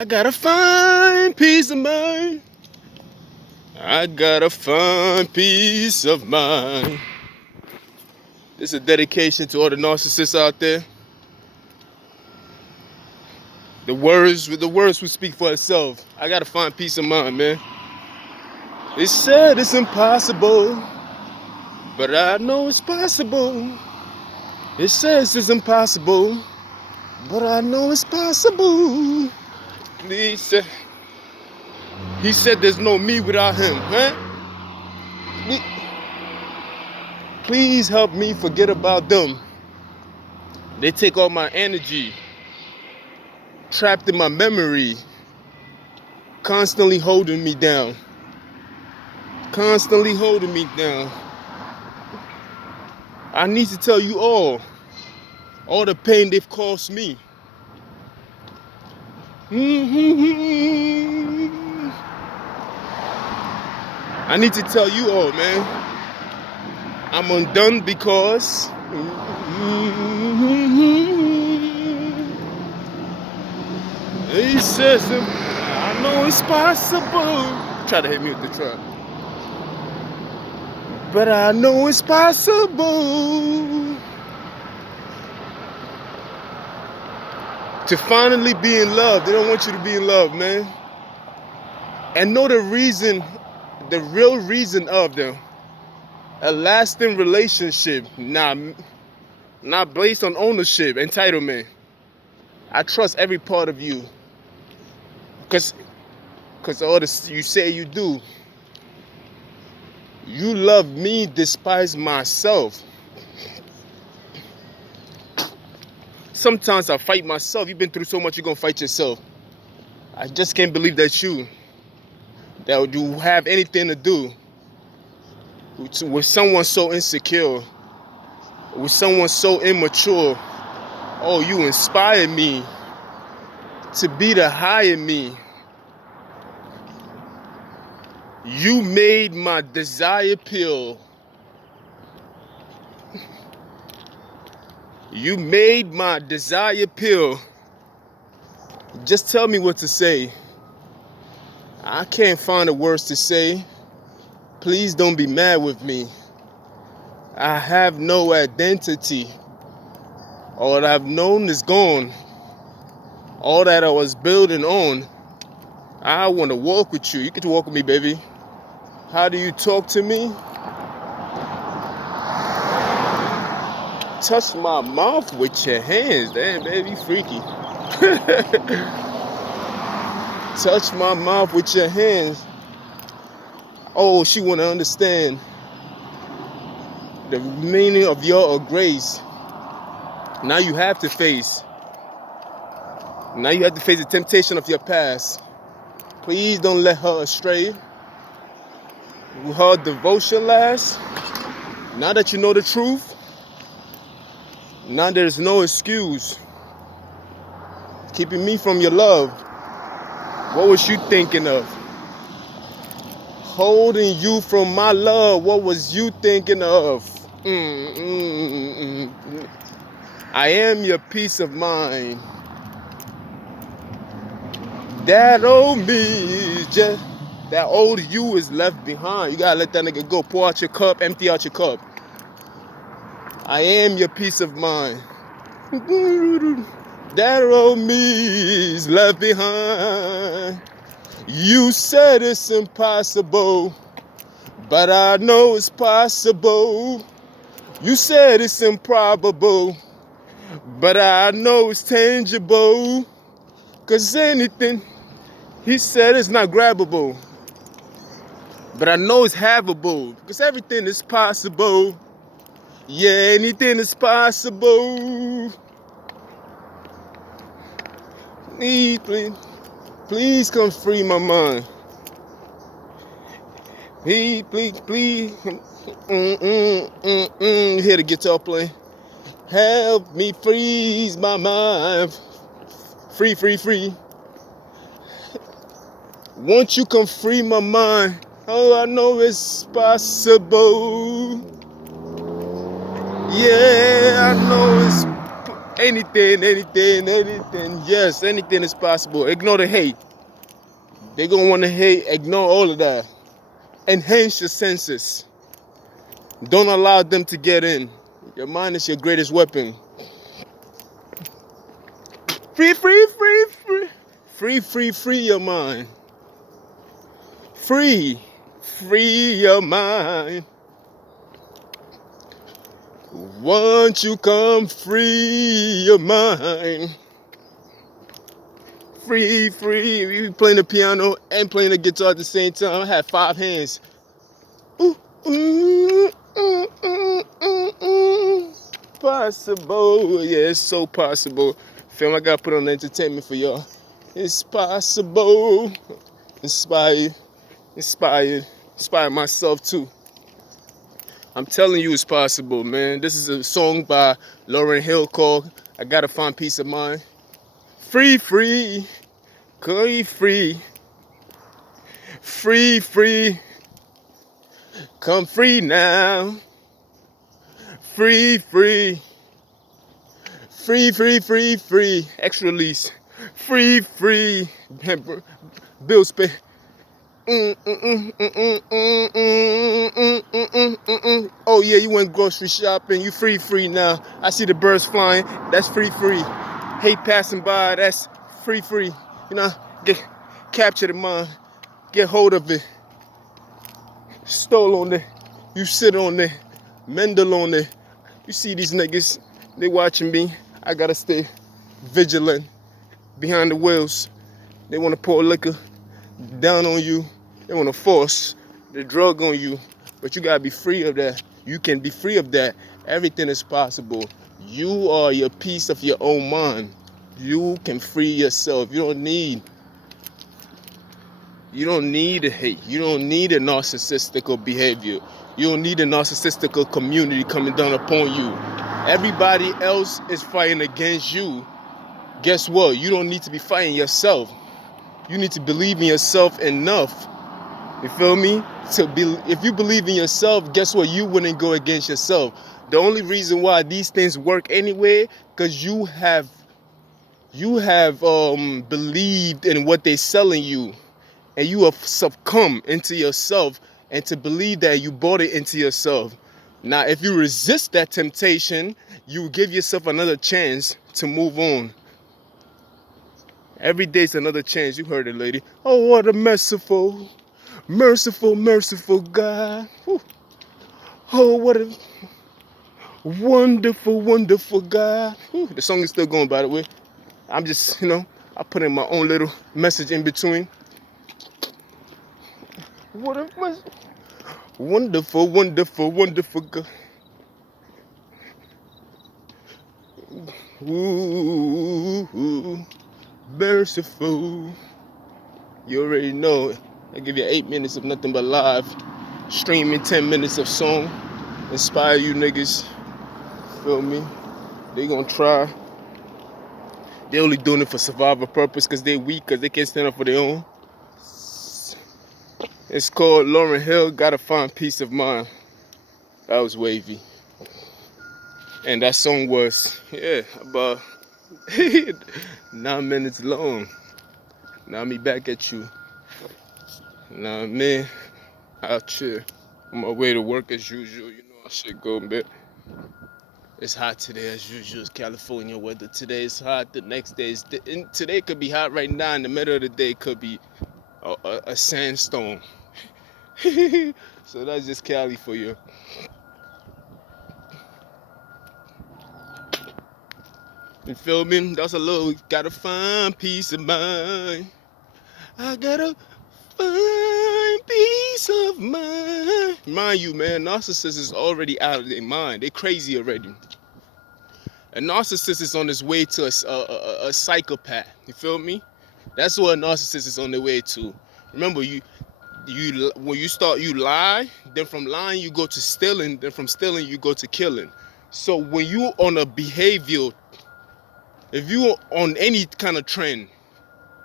I gotta find peace of mind. I gotta find peace of mind. This is a dedication to all the narcissists out there. The words will speak for itself. I gotta find peace of mind, man. They said it's impossible, but I know it's possible. It says it's impossible, but I know it's possible. Please, he said there's no me without him, huh? Please help me forget about them. They take all my energy, trapped in my memory, constantly holding me down. Constantly holding me down. I need to tell you all the pain they've caused me. I need to tell you all, man. I'm undone because he says I know it's possible. Try to hit me with the truck. But I know it's possible to finally be in love. They don't want you to be in love, man. And know the reason, the real reason of them. A lasting relationship, not based on ownership, entitlement. I trust every part of you. Cause all this you say you do. You love me despite myself. Sometimes I fight myself. You've been through so much, you're gonna fight yourself. I just can't believe that you have anything to do with someone so insecure, with someone so immature. Oh, you inspire me to be the higher me. You made my desire pill. You made my desire pill. Just tell me what to say. I can't find the words to say. Please don't be mad with me. I have no identity. All that I've known is gone. All that I was building on. I want to walk with you. You get to walk with me, baby. How do you talk to me? Touch my mouth with your hands. Damn, baby, freaky. Touch my mouth with your hands. Oh, she want to understand the meaning of your grace. Now you have to face. Now you have to face the temptation of your past. Please don't let her astray. Will her devotion last? Now that you know the truth, now there's no excuse keeping me from your love. What was you thinking of? Holding you from my love. What was you thinking of? I am your peace of mind. That old me, just that old you is left behind. You gotta let that nigga go. Pour out your cup, empty out your cup. I am your peace of mind. That old me is left behind. You said it's impossible, but I know it's possible. You said it's improbable, but I know it's tangible. Cause anything he said is not grabbable, but I know it's havable. Cause everything is possible. Yeah, anything is possible. Please come free my mind. Please. You hear the guitar play? Help me freeze my mind. Free. Won't you come free my mind? Oh, I know it's possible. Yeah, I know it's Anything. Yes, anything is possible. Ignore the hate. They're gonna want to hate. Ignore all of that. Enhance your senses. Don't allow them to get in. Your mind is your greatest weapon. Free your mind. Free your mind. Won't you come free your mind? Free. You playing the piano and playing the guitar at the same time. I have 5 hands. Possible. Yeah, it's so possible. Film, I gotta put on the entertainment for y'all. It's possible. Inspired myself too. I'm telling you it's possible, man. This is a song by Lauryn Hill called I Gotta Find Peace of Mind. Free. Come free. Free. Come free now. Free. Extra release. Free. Bills pay. Oh yeah, you went grocery shopping. You free now. I see the birds flying. That's free. Hate passing by. That's free. You know, capture the mind. Get hold of it. Stole on it. You sit on it. Mendel on it. You see these niggas. They watching me. I gotta stay vigilant. Behind the wheels. They wanna pour liquor down on you. They want to force the drug on you, but you gotta be free of that. You can be free of that. Everything is possible. You are your piece of your own mind. You can free yourself. You don't need a hate. You don't need a narcissistic behavior. You don't need a narcissistic community coming down upon you. Everybody else is fighting against you. Guess what? You don't need to be fighting yourself. You need to believe in yourself enough. You feel me? If you believe in yourself, guess what? You wouldn't go against yourself. The only reason why these things work anyway, because you have believed in what they're selling you, and you have succumbed into yourself, and to believe that you bought it into yourself. Now, if you resist that temptation, you give yourself another chance to move on. Every day's another chance. You heard it, lady. Oh, what a merciful God. Whew. Oh, what a wonderful God. Whew. The song is still going, by the way. I'm just, I put in my own little message in between. What a wonderful God. Ooh, merciful. You already know. I give you 8 minutes of nothing but live streaming, 10 minutes of song. Inspire you niggas. Feel me? They gonna try. They only doing it for survival purpose because they weak, because they can't stand up for their own. It's called Lauryn Hill, Gotta Find Peace of Mind. That was wavy. And that song was, about 9 minutes long. Now me back at you. Nah, man, out here. On my way to work as usual. You know how shit go, man. It's hot today as usual. It's California weather. Today it's hot. The next day is... Today could be hot right now. In the middle of the day could be a sandstorm. So that's just Cali for you. You feel me? That's a little... Gotta find peace of mind. I gotta... find peace of mind. Mind you, man, narcissists is already out of their mind. They crazy already. A narcissist is on his way to a psychopath. You feel me? That's what a narcissist is on their way to. Remember, when you lie, then from lying you go to stealing, then from stealing you go to killing. So when you on a behavioral, if you on any kind of trend,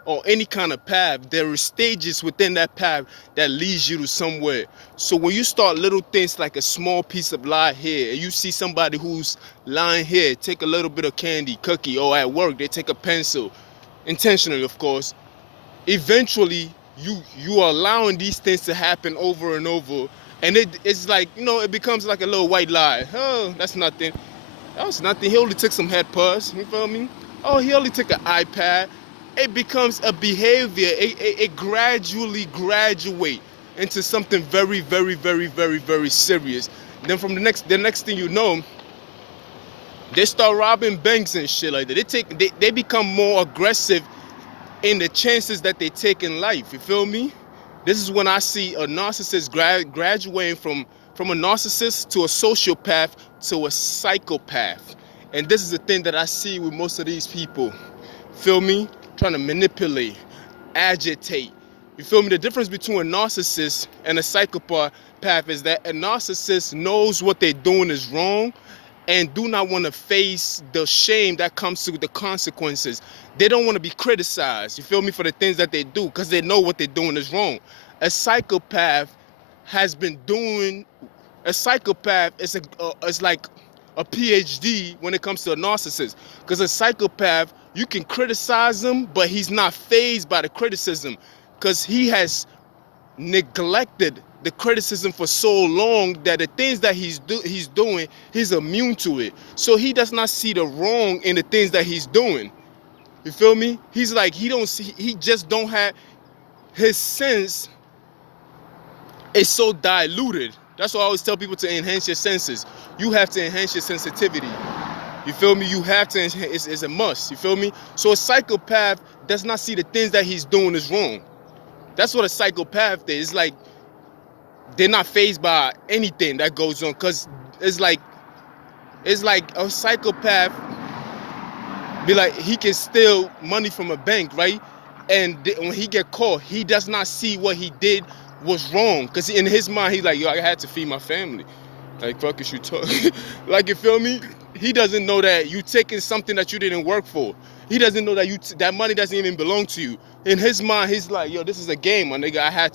or any kind of path, there are stages within that path that leads you to somewhere. So when you start little things like a small piece of lie here, and you see somebody who's lying here, take a little bit of candy, cookie, or at work, they take a pencil, intentionally, of course, eventually you are allowing these things to happen over and over, and it's like, it becomes like a little white lie. Oh, that's nothing. That was nothing. He only took some head purse. You feel me? Oh, he only took an iPad. It becomes a behavior. It gradually graduate into something very, very, very, very, very serious. Then from the next thing you know, they start robbing banks and shit like that. They become more aggressive in the chances that they take in life. You feel me? This is when I see a narcissist graduating from a narcissist to a sociopath to a psychopath. And this is the thing that I see with most of these people. Feel me? Trying to manipulate, agitate. You feel me? The difference between a narcissist and a psychopath is that a narcissist knows what they're doing is wrong and do not want to face the shame that comes to the consequences. They don't want to be criticized, you feel me, for the things that they do, because they know what they're doing is wrong. A psychopath has been doing, a psychopath is like a PhD when it comes to a narcissist. Because a psychopath, you can criticize him, but he's not fazed by the criticism, because he has neglected the criticism for so long that the things that he's doing, he's immune to it. So he does not see the wrong in the things that he's doing. You feel me? He's like, he just don't have, his sense is so diluted. That's why I always tell people to enhance your senses. You have to enhance your sensitivity. You feel me? You have to, it's a must. You feel me? So a psychopath does not see the things that he's doing is wrong. That's what a psychopath is. It's like they're not fazed by anything that goes on, because it's like a psychopath be like, he can steal money from a bank, right? And when he get caught, he does not see what he did was wrong, because in his mind he's like, yo, I had to feed my family. Like, fuck is you talking? Like, you feel me? He doesn't know that you taking something that you didn't work for. He doesn't know that that money doesn't even belong to you. In his mind, he's like, yo, this is a game, my nigga. I had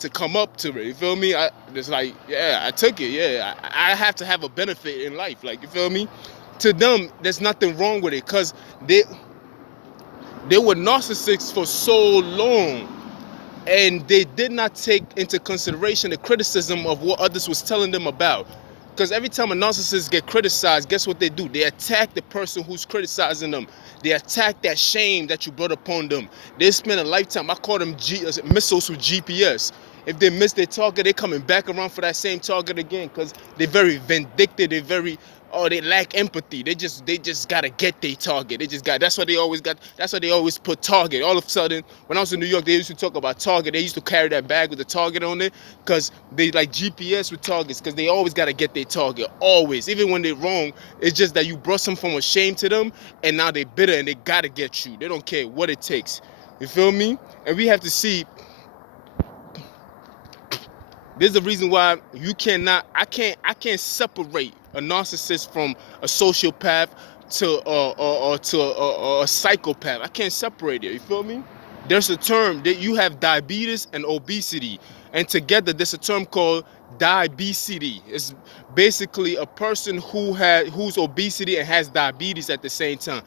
to come up to it. You feel me? It's like, yeah, I took it. Yeah, I have to have a benefit in life. Like, you feel me? To them, there's nothing wrong with it, because they were narcissists for so long, and they did not take into consideration the criticism of what others was telling them about. Because every time a narcissist get criticized, guess what they do? They attack the person who's criticizing them. They attack that shame that you brought upon them. They spend a lifetime, I call them missiles with GPS. If they miss their target, they're coming back around for that same target again, because they're very vindictive. They lack empathy. They just gotta get their target. That's why they always put target. All of a sudden, when I was in New York, they used to talk about target. They used to carry that bag with the target on it, because they like GPS with targets, because they always gotta get their target. Always. Even when they're wrong, it's just that you brought some form of shame to them, and now they're bitter and they gotta get you. They don't care what it takes. You feel me? And we have to see, there's a reason why I can't separate a narcissist from a sociopath to a psychopath. I can't separate it. You feel me? There's a term that you have diabetes and obesity, and together there's a term called diabesity. It's basically a person who's obesity and has diabetes at the same time.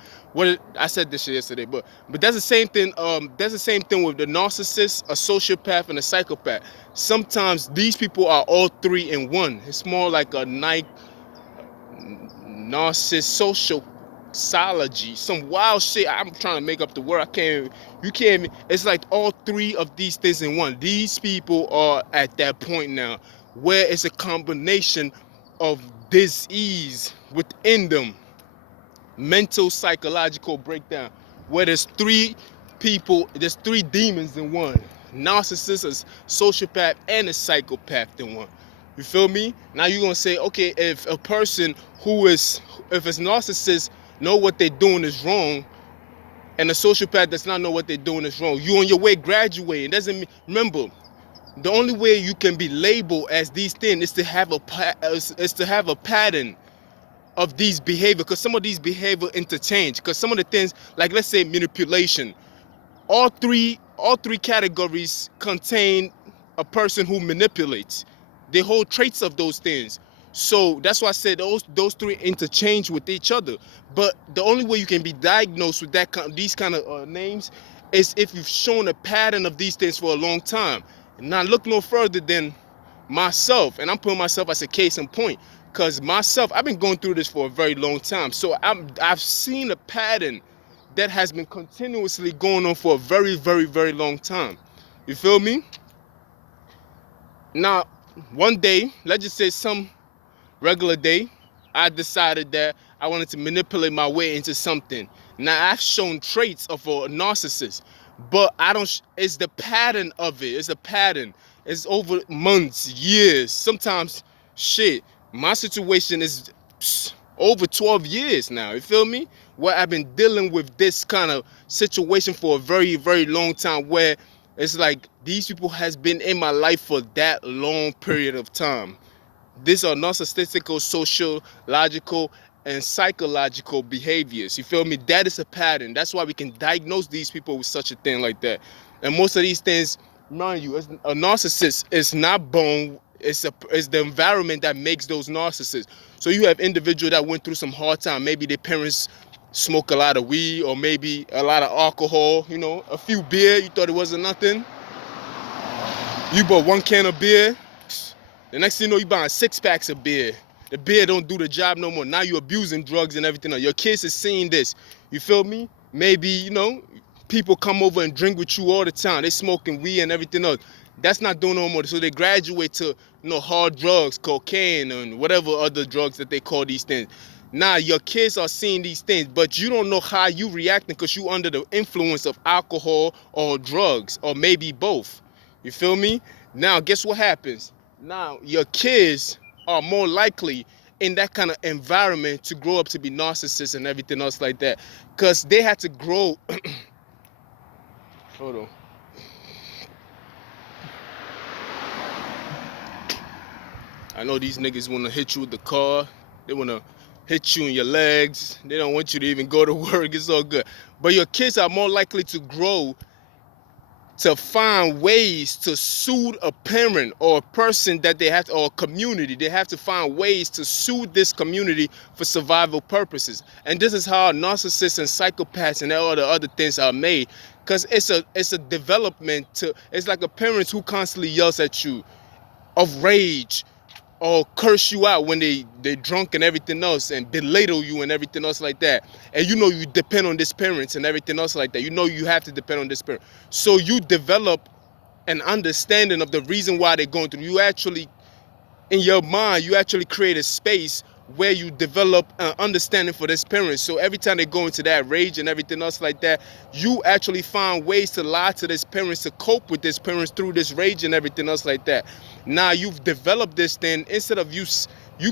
I said this shit yesterday, but that's the same thing. That's the same thing with the narcissist, a sociopath, and a psychopath. Sometimes these people are all three in one. It's more like a narcissociology, some wild shit. I'm trying to make up the word. You can't. It's like all three of these things in one. These people are at that point now where it's a combination of disease within them, mental, psychological breakdown, where there's three demons in one: narcissist, a sociopath, and a psychopath in one. You feel me? Now you're gonna say, okay, if a person if it's narcissist know what they're doing is wrong, and a sociopath does not know what they're doing is wrong, you on your way graduating. Doesn't mean, remember, the only way you can be labeled as these things is to have a pattern of these behavior, because some of these behavior interchange. Because some of the things, like let's say manipulation, all three categories contain a person who manipulates. They hold traits of those things. So that's why I said those three interchange with each other. But the only way you can be diagnosed with these kind of names is if you've shown a pattern of these things for a long time. And now look no further than myself, and I'm putting myself as a case in point, because myself, I've been going through this for a very long time. So I've seen a pattern that has been continuously going on for a very, very, very long time. You feel me? Now, one day, let's just say some regular day, I decided that I wanted to manipulate my way into something. Now, I've shown traits of a narcissist, but I don't, it's the pattern of it. It's a pattern. It's over months, years, sometimes shit. My situation is over 12 years now, you feel me? Where I've been dealing with this kind of situation for a very, very long time, where it's like these people has been in my life for that long period of time. These are narcissistical, sociological, and psychological behaviors. You feel me? That is a pattern. That's why we can diagnose these people with such a thing like that. And most of these things, mind you, a narcissist is not born. It's the environment that makes those narcissists. So you have individuals that went through some hard time. Maybe their parents smoke a lot of weed, or maybe a lot of alcohol. You know, a few beer. You thought it wasn't nothing. You bought one can of beer. The next thing you know, you buying 6 packs of beer. The beer don't do the job no more. Now you're abusing drugs and everything else. Your kids is seeing this. You feel me? Maybe, you know, people come over and drink with you all the time. They smoking weed and everything else. That's not doing no more. So they graduate to, you know, hard drugs, cocaine, and whatever other drugs that they call these things. Now your kids are seeing these things, but you don't know how you reacting because you under the influence of alcohol or drugs, or maybe both. You feel me? Now guess what happens? Now your kids are more likely in that kind of environment to grow up to be narcissists and everything else like that, because they had to grow. Hold on. I know these niggas want to hit you with the car. They want to hit you in your legs. They don't want you to even go to work. It's all good. But your kids are more likely to grow to find ways to soothe a parent or a person that they have to, or a community. They have to find ways to soothe this community for survival purposes. And this is how narcissists and psychopaths and all the other things are made. Because it's a development to, it's like a parent who constantly yells at you of rage, or curse you out when they drunk and everything else, and belittle you and everything else like that. And you know you depend on this parents and everything else like that. You know you have to depend on this parent. So you develop an understanding of the reason why they're going through. You actually, in your mind, you actually create a space where you develop an understanding for this parent. So every time they go into that rage and everything else like that, you actually find ways to lie to this parents, to cope with this parents through this rage and everything else like that. Now you've developed this thing. Instead of you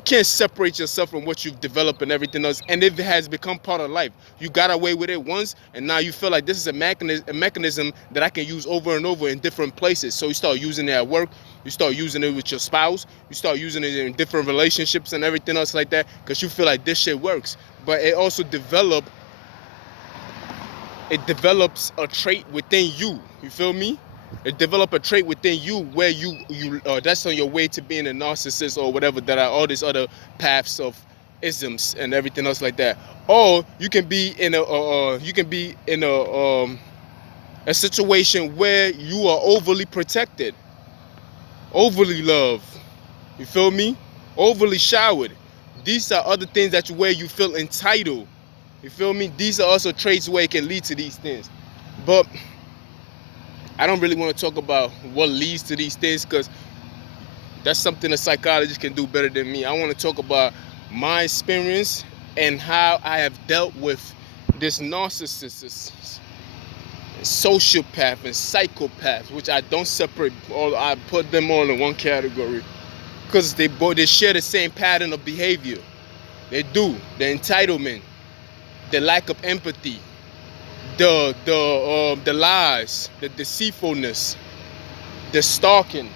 can't separate yourself from what you've developed and everything else, and it has become part of life. You got away with it once, and now you feel like this is a mechanism that I can use over and over in different places. So you start using it at work, you start using it with your spouse, you start using it in different relationships and everything else like that, because you feel like this shit works. But it also develops a trait within you. You feel me? It develop a trait within you where you that's on your way to being a narcissist or whatever, that are all these other paths of isms and everything else like that. Or you can be in a situation where you are overly protected, overly loved. You feel me? Overly showered. These are other things where you feel entitled. You feel me? These are also traits where it can lead to these things. But I don't really want to talk about what leads to these things, because that's something a psychologist can do better than me. I want to talk about my experience and how I have dealt with this narcissist, sociopath, and psychopath, which I don't separate. I put them all in one category because they share the same pattern of behavior. They do. The entitlement, the lack of empathy, the lies, the deceitfulness, the stalking,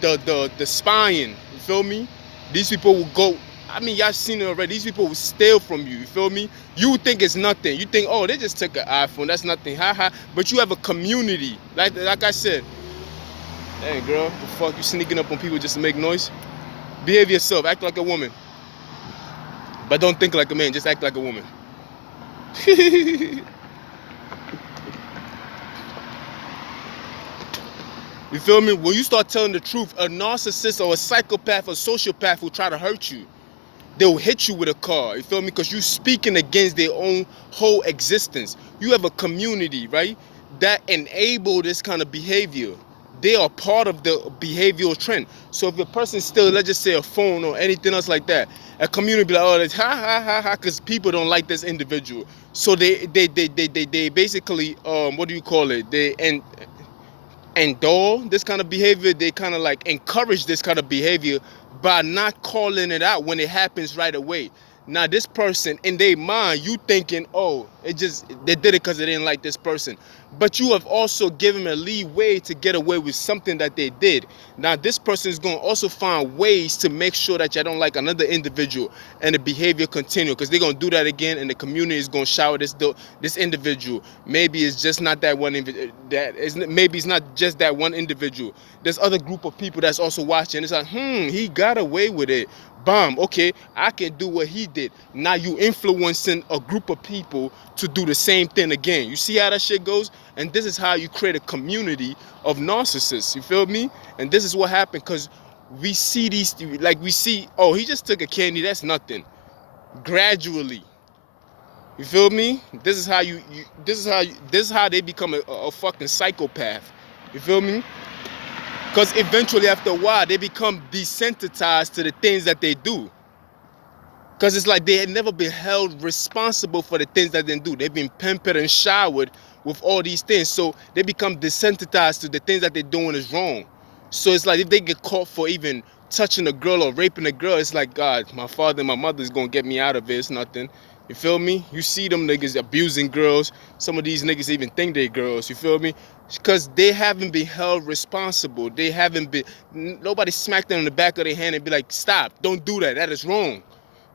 the spying. You feel me? These people will go I mean, y'all seen it already. These people will steal from you. You feel me? You think it's nothing. You think, oh, they just took an iPhone. That's nothing. Ha ha. But you have a community. Like I said, hey girl, the fuck you sneaking up on people just to make noise? Behave yourself. Act like a woman. But don't think like a man. Just act like a woman. You feel me? When you start telling the truth, a narcissist or a psychopath or sociopath will try to hurt you. They'll hit you with a car, you feel me? Because you're speaking against their own whole existence. You have a community, right, that enable this kind of behavior. They are part of the behavioral trend. So if a person still, let's just say a phone or anything else like that, a community be like, oh, that's ha ha ha ha, because people don't like this individual. So they basically, what do you call it? They endure this kind of behavior. They kind of like encourage this kind of behavior by not calling it out when it happens right away. Now this person in their mind, you thinking, oh, they did it because they didn't like this person, but you have also given them a leeway to get away with something that they did. Now this person is going to also find ways to make sure that you don't like another individual, and the behavior continue, because they're going to do that again, and the community is going to shower this individual. Maybe it's just not that one, maybe it's not just that one individual. There's other group of people that's also watching. It's like, he got away with it. Bomb. Okay, I can do what he did. Now you influencing a group of people to do the same thing again. You see how that shit goes? And this is how you create a community of narcissists. You feel me? And this is what happened, because we see these, like we see, oh, he just took a candy, that's nothing. Gradually. You feel me? This is how they become a fucking psychopath. You feel me? Because eventually, after a while, they become desensitized to the things that they do. Because it's like they had never been held responsible for the things that they do. They've been pampered and showered with all these things. So they become desensitized to the things that they're doing is wrong. So it's like if they get caught for even touching a girl or raping a girl, it's like, God, my father and my mother is going to get me out of it. It's nothing. You feel me? You see them niggas abusing girls. Some of these niggas even think they're girls. You feel me? Because they haven't been held responsible. They haven't been, nobody smacked them in the back of their hand and be like, stop, don't do that. That is wrong.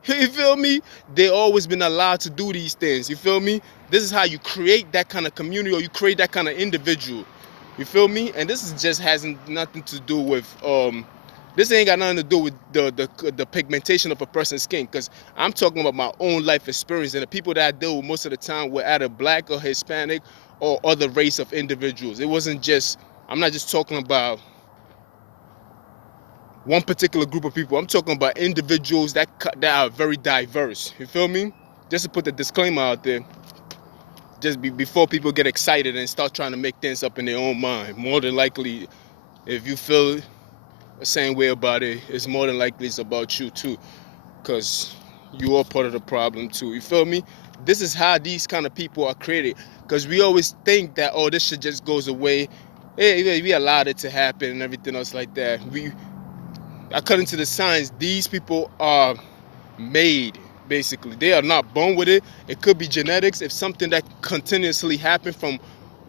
You feel me? They always been allowed to do these things. You feel me? This is how you create that kind of community, or you create that kind of individual. You feel me? And this is just has nothing to do with this ain't got nothing to do with the pigmentation of a person's skin, because I'm talking about my own life experience, and the people that I deal with most of the time were either black or Hispanic or other race of individuals. It wasn't just, I'm not just talking about one particular group of people. I'm talking about individuals that are very diverse. You feel me? Just to put the disclaimer out there, just before people get excited and start trying to make things up in their own mind. More than likely, if you feel the same way about it, it's more than likely it's about you too, because you are part of the problem too. You feel me? This is how these kind of people are created, because we always think that, oh, this shit just goes away. Hey, we allowed it to happen and everything else like that. According to the science, these people are made, basically. They are not born with it. It could be genetics. If something that continuously happened from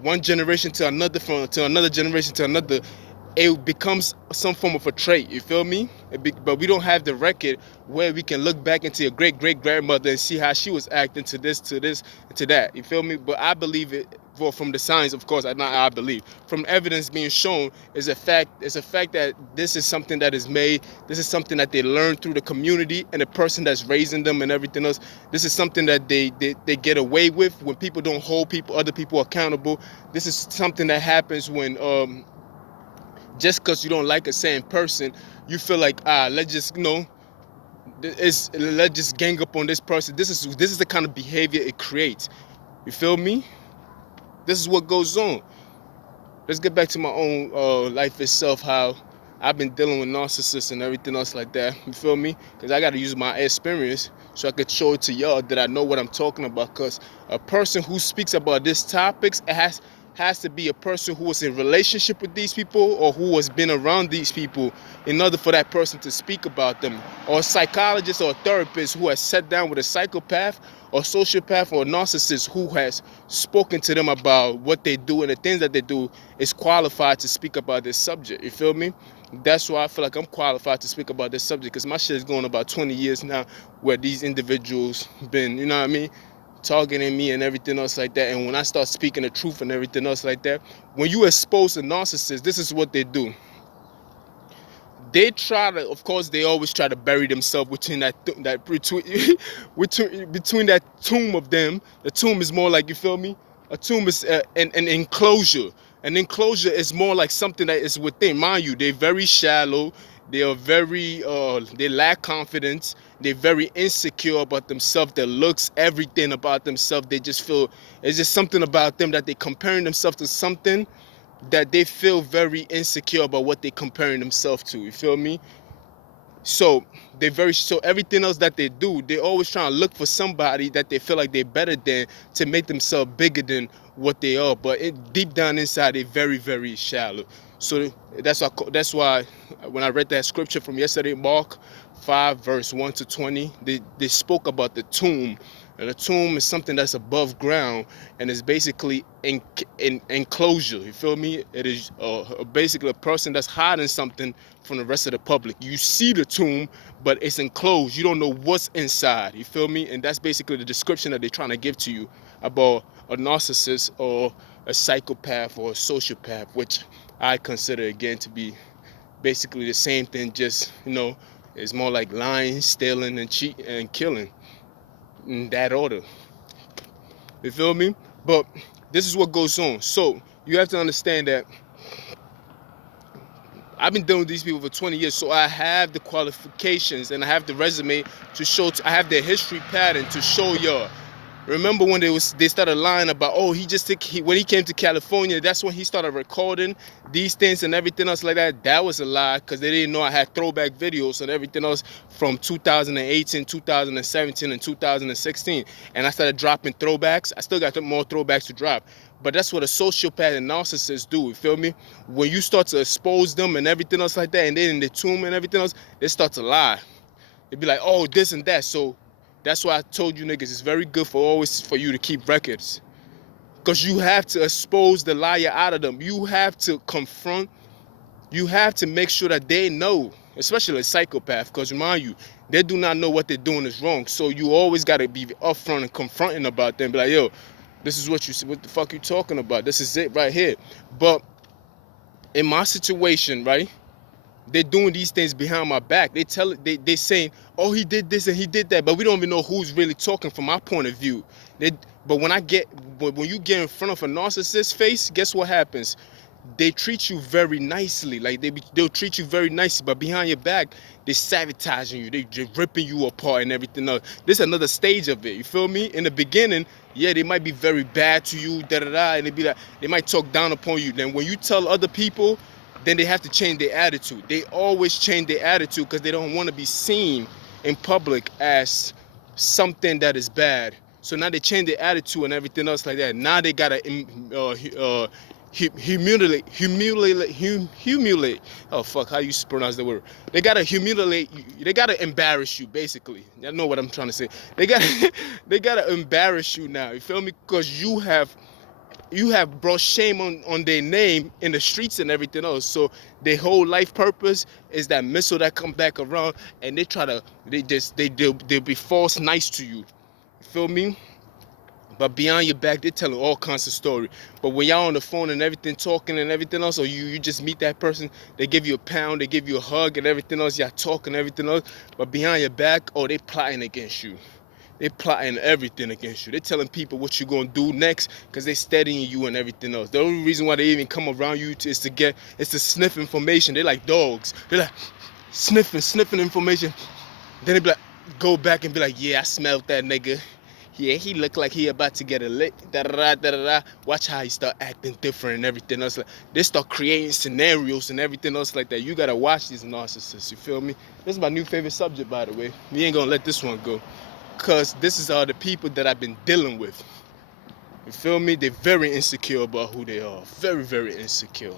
one generation to another, to another generation to another, it becomes some form of a trait. You feel me? But we don't have the record where we can look back into your great-great-grandmother and see how she was acting to this, to that. You feel me? But I believe it. Well, from the science, of course, I believe. From evidence being shown, is a fact. It's a fact that this is something that is made. This is something that they learn through the community and the person that's raising them and everything else. This is something that they get away with when people don't hold other people accountable. This is something that happens when just because you don't like a certain person, you feel like, let's just, let's just gang up on this person. This is the kind of behavior it creates. You feel me? This is what goes on. Let's get back to my own life itself, how I've been dealing with narcissists and everything else like that. You feel me? Because I got to use my experience so I could show it to y'all that I know what I'm talking about. Because a person who speaks about these topics, it has to be a person who was in relationship with these people or who has been around these people in order for that person to speak about them, or a psychologist or a therapist who has sat down with a psychopath or sociopath or narcissist who has spoken to them about what they do and the things that they do is qualified to speak about this subject. You feel me? That's why I feel like I'm qualified to speak about this subject, because my shit is going about 20 years now where these individuals been, you know what I mean, targeting me and everything else like that. And when I start speaking the truth and everything else like that, when you expose a narcissist, this is what they do. They try to, of course, they always try to bury themselves between between that tomb of them. The tomb is more like, you feel me? A tomb is an enclosure. An enclosure is more like something that is within. Mind you, they're very shallow. They are very, they lack confidence. They're very insecure about themselves. Their looks, everything about themselves. They just feel, it's just something about them that they comparing themselves to something that they feel very insecure about what they're comparing themselves to. You feel me? So so everything else that they do, they always trying to look for somebody that they feel like they're better than, to make themselves bigger than what they are. But deep down inside, they're very, very shallow. So that's why when I read that scripture from yesterday, Mark 5 verse 1 to 20, they spoke about the tomb. And a tomb is something that's above ground, and it's basically in enclosure. You feel me? It is basically a person that's hiding something from the rest of the public. You see the tomb, but it's enclosed. You don't know what's inside. You feel me? And that's basically the description that they're trying to give to you about a narcissist or a psychopath or a sociopath, which I consider again to be basically the same thing. Just, you know, it's more like lying, stealing, and cheating and killing, in that order. You feel me? But this is what goes on. So you have to understand that I've been dealing with these people for 20 years, so I have the qualifications and I have the resume to show. I have the history pattern to show y'all. Remember when they started lying about, oh, when he came to California, that's when he started recording these things and everything else like that. That was a lie, because they didn't know I had throwback videos and everything else from 2018, 2017, and 2016. And I started dropping throwbacks. I still got more throwbacks to drop. But that's what a sociopath and narcissist do, you feel me? When you start to expose them and everything else like that, and then in the tomb and everything else, they start to lie. They'd be like, oh, this and that. So that's why I told you niggas, it's very good for you to keep records. Because you have to expose the liar out of them. You have to confront, you have to make sure that they know, especially a psychopath, because mind you, they do not know what they're doing is wrong. So you always got to be upfront and confronting about them. Be like, yo, this is what the fuck you talking about? This is it right here. But in my situation, right, they're doing these things behind my back. They saying, oh, he did this and he did that, but we don't even know who's really talking from my point of view. But when you get in front of a narcissist's face, guess what happens? They treat you very nicely. Like they'll treat you very nicely, but behind your back, they're sabotaging you. They're ripping you apart and everything else. This is another stage of it. You feel me? In the beginning, yeah, they might be very bad to you, and they might talk down upon you. Then when you tell other people, then they have to change their attitude. They always change their attitude because they don't want to be seen in public as something that is bad. So now they change their attitude and everything else like that. Now they gotta humiliate. Oh fuck, how you pronounce the word? They gotta humiliate you. They gotta embarrass you, basically. I know what I'm trying to say. They gotta embarrass you now. You feel me? Because you have brought shame on their name in the streets and everything else. So their whole life purpose is that missile that come back around, and they'll be false nice to you. You feel me? But behind your back, they're telling all kinds of story. But when y'all on the phone and everything, talking and everything else, or you just meet that person, they give you a pound, they give you a hug and everything else, y'all talking and everything else. But behind your back, oh, they plotting against you. They plotting everything against you. They telling people what you're gonna do next, because they studying you and everything else. The only reason why they even come around you is to sniff information. They're like dogs. They're like sniffing information. Then they be like, go back and be like, yeah, I smelled that nigga. Yeah, he looked like he about to get a lick. Da-da-da-da-da. Watch how he start acting different and everything else. They start creating scenarios and everything else like that. You gotta watch these narcissists. You feel me? This is my new favorite subject, by the way. We ain't gonna let this one go, because this is all the people that I've been dealing with. You feel me? They're very insecure about who they are. Very, very insecure.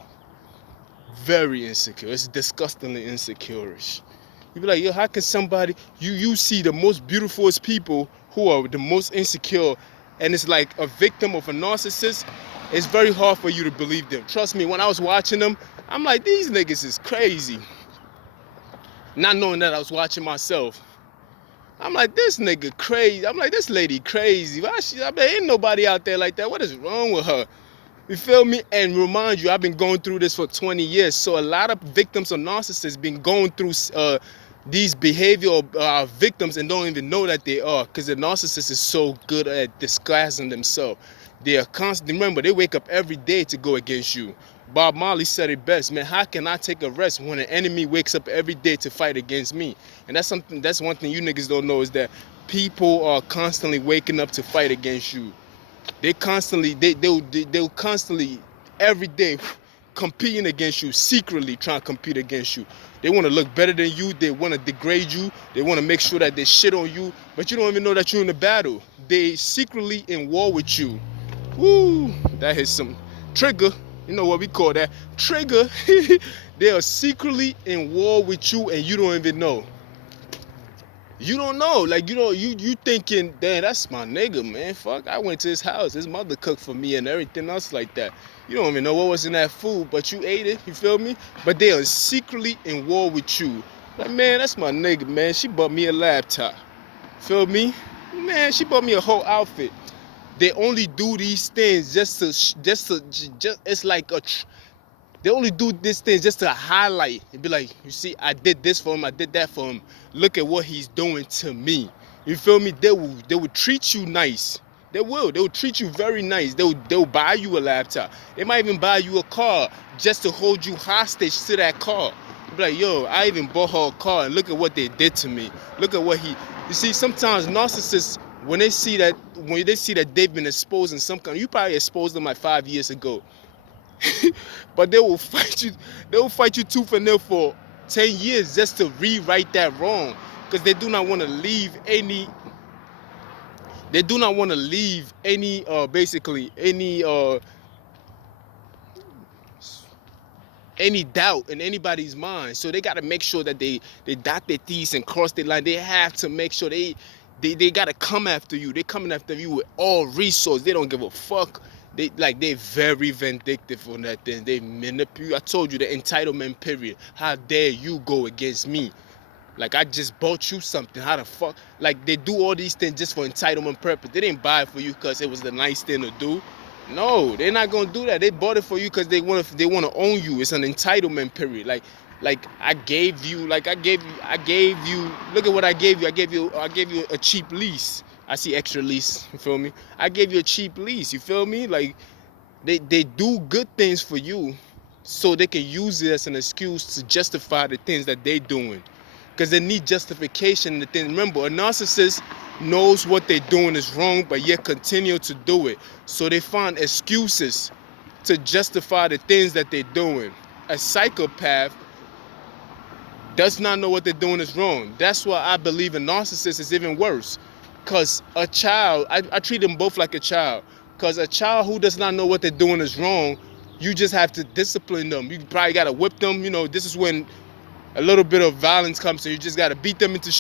Very insecure. It's disgustingly insecure-ish. You be like, yo, how can somebody, you see the most beautifulest people who are the most insecure, and it's like a victim of a narcissist? It's very hard for you to believe them. Trust me, when I was watching them, I'm like, these niggas is crazy. Not knowing that I was watching myself. I'm like, this nigga crazy. I'm like, this lady crazy. Why I mean, ain't nobody out there like that. What is wrong with her? You feel me? And remind you, I've been going through this for 20 years. So a lot of victims of narcissists been going through these behavioral victims and don't even know that they are, because the narcissist is so good at disguising themselves. They are constantly, remember, they wake up every day to go against you. Bob Marley said it best, man, how can I take a rest when an enemy wakes up every day to fight against me? And that's one thing you niggas don't know, is that people are constantly waking up to fight against you. They'll constantly every day competing against you, secretly trying to compete against you. They want to look better than you. They want to degrade you. They want to make sure that they shit on you, but you don't even know that you're in the battle. They secretly in war with you. Woo, that is some trigger. You know what we call that? Trigger. They are secretly in war with you and you don't even know. You don't know, like, you thinking, damn, that's my nigga, man. Fuck, I went to his house, his mother cooked for me and everything else like that. You don't even know what was in that food, but you ate it, you feel me? But they are secretly in war with you. Like, man, that's my nigga, man. She bought me a laptop, feel me? Man, she bought me a whole outfit. They only do these things just it's like they only do this thing just to highlight and be like, you see, I did this for him, I did that for him. Look at what he's doing to me. You feel me? They will treat you nice. They will treat you very nice. They'll buy you a laptop. They might even buy you a car just to hold you hostage to that car. You'll be like, yo, I even bought her a car and look at what they did to me. Look at what you see, sometimes narcissists, when they see that they've been exposed in some kind, you probably exposed them like 5 years ago. But they will fight you tooth and nail for 10 years just to rewrite that wrong, because they do not want to leave any basically any doubt in anybody's mind. So they got to make sure that they dot their T's and cross their line. They have to make sure they got to come after you. They're coming after you with all resources. They don't give a fuck. They're very vindictive on that thing. They manipulate. I told you, the entitlement period. How dare you go against me? Like, I just bought you something. How the fuck? Like, they do all these things just for entitlement purpose. They didn't buy it for you because it was the nice thing to do. No, they're not gonna do that. They bought it for you because they want to own you. It's an entitlement period. Like I gave you. Look at what I gave you. I gave you a cheap lease. I see extra lease. You feel me? I gave you a cheap lease. You feel me? Like, they do good things for you, so they can use it as an excuse to justify the things that they're doing, because they need justification in the thing. Remember, a narcissist knows what they're doing is wrong, but yet continue to do it. So they find excuses to justify the things that they're doing. A psychopath does not know what they're doing is wrong. That's why I believe a narcissist is even worse. Because a child, I treat them both like a child. Because a child who does not know what they're doing is wrong, you just have to discipline them. You probably got to whip them. This is when a little bit of violence comes, so you just got to beat them into